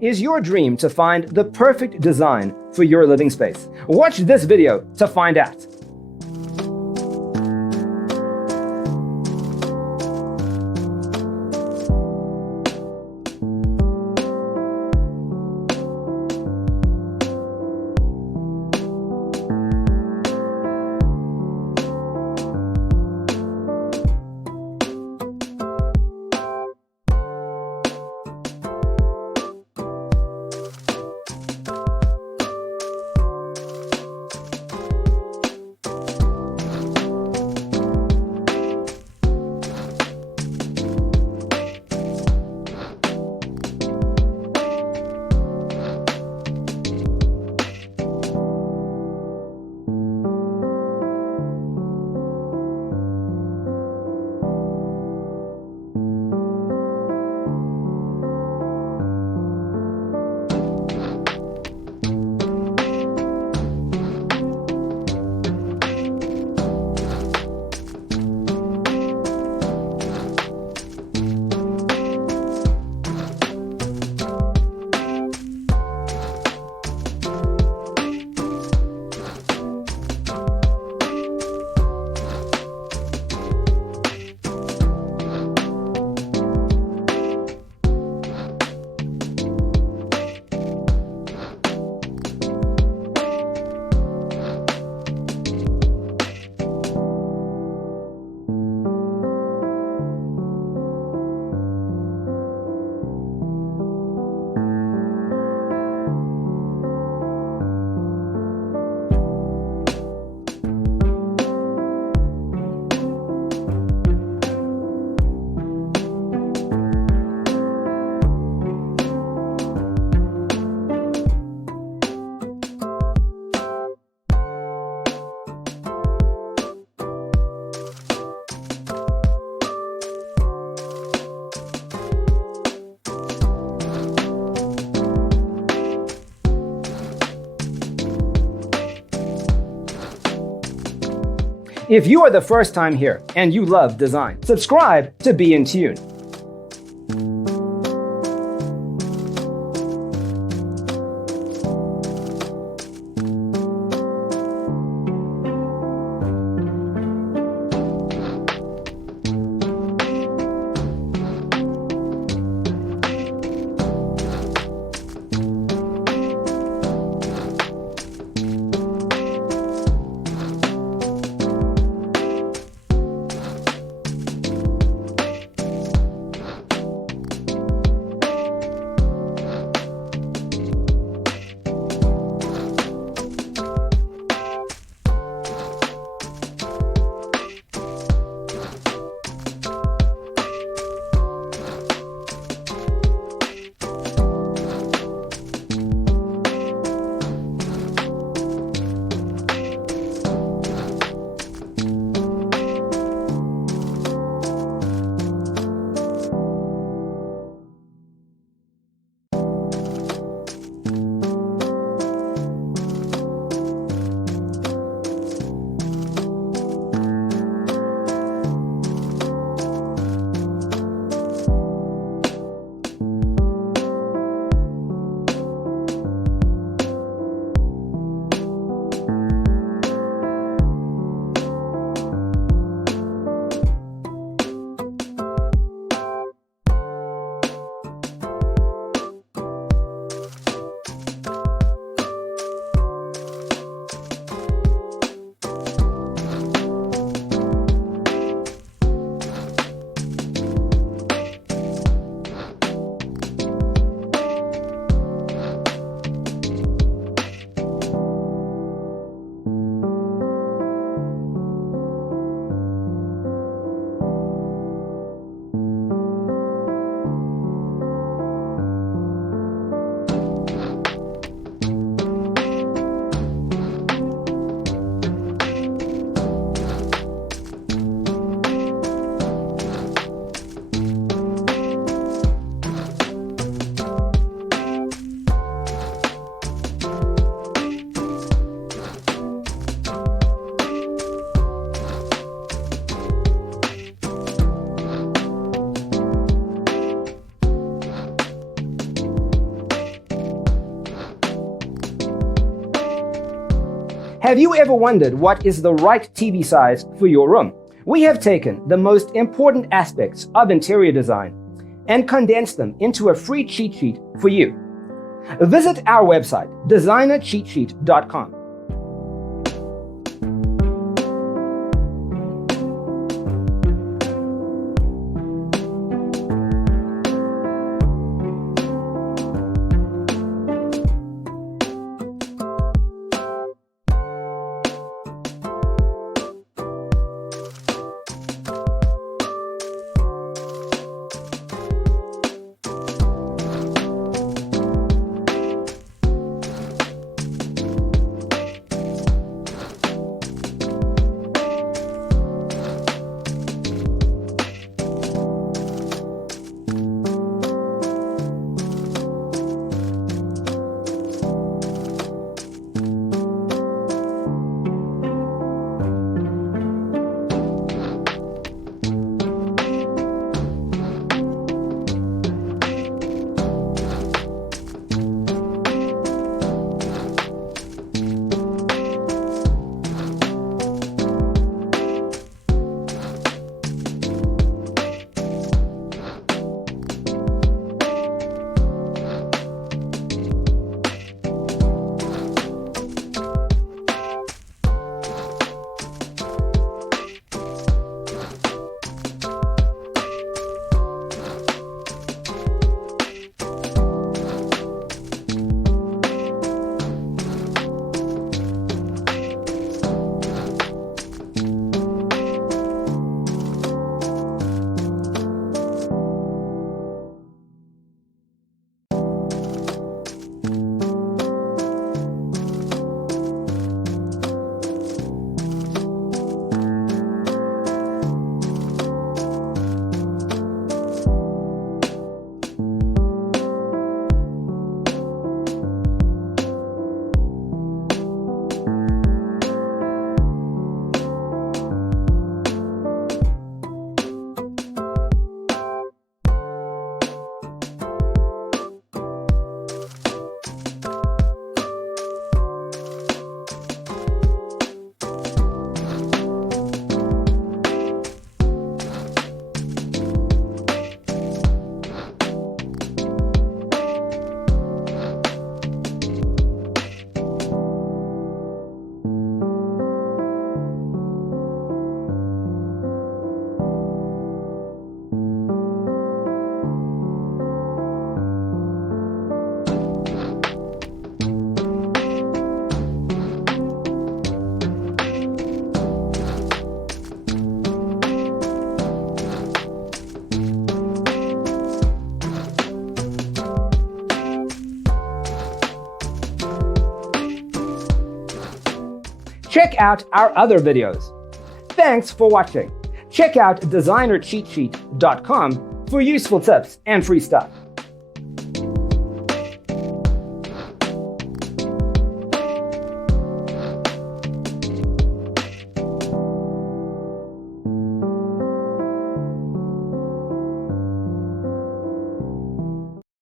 Is your dream to find the perfect design for your living space? Watch this video to find out. If you are the first time here and you love design, subscribe to be in tune. Have you ever wondered what is the right TV size for your room? We have taken the most important aspects of interior design and condensed them into a free cheat sheet for you. Visit our website, designercheatsheet.com. Check out our other videos. Thanks for watching. Check out designercheatsheet.com for useful tips and free stuff.